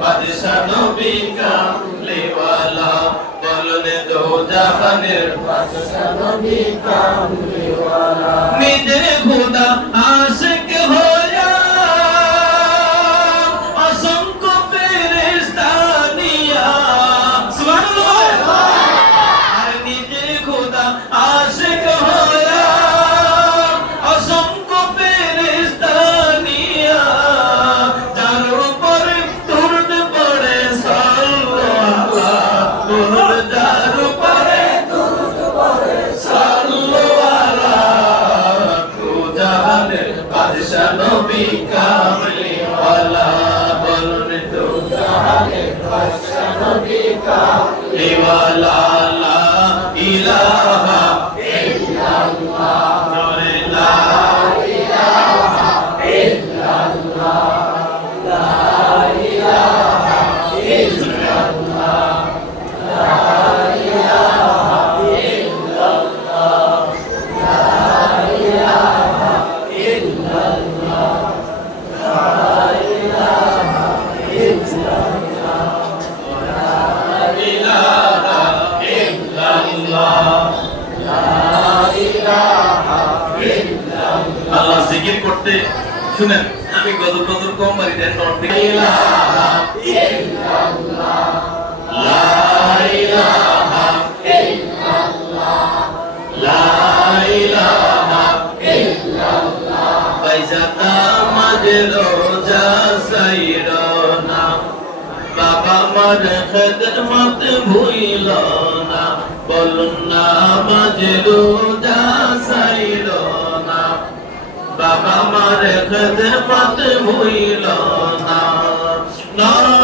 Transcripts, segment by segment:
বাদশা নবী কামলে ওয়ালা বলুন দো জাহানের বাদশা নবী কামলে ওয়ালা নিজের لا إله إلا الله জিকির করতে শুনেন, আমি গজল গজল কম পারি, দেন নর্থ থেকে খেদমত ভুইল না। বলুন না মাঝে রোজা আমার খেদমত হইল না।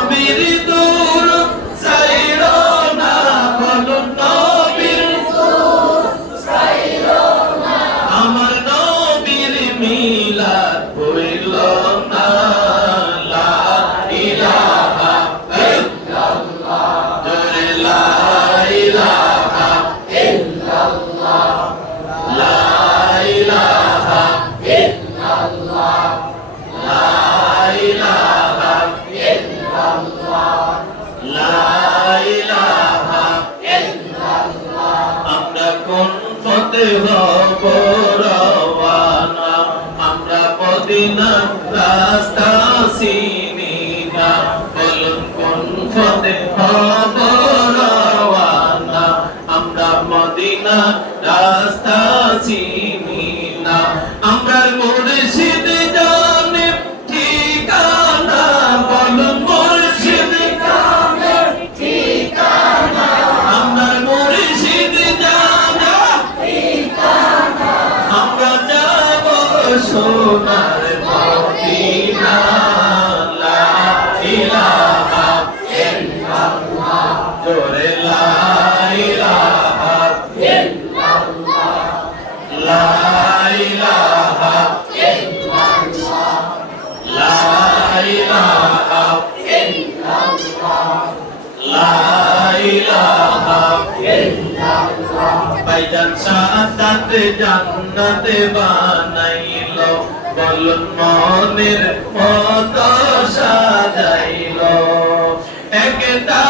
মদিনা রাস্তা সিনিনা বলুন কোন ফতে রওয়ানা আমরা মদিনা রাস্তা করে লা ইলাহা ইল্লাল্লাহ লা ইলাহা ইল্লাল্লাহ মনের মতো সাজাইলো একটা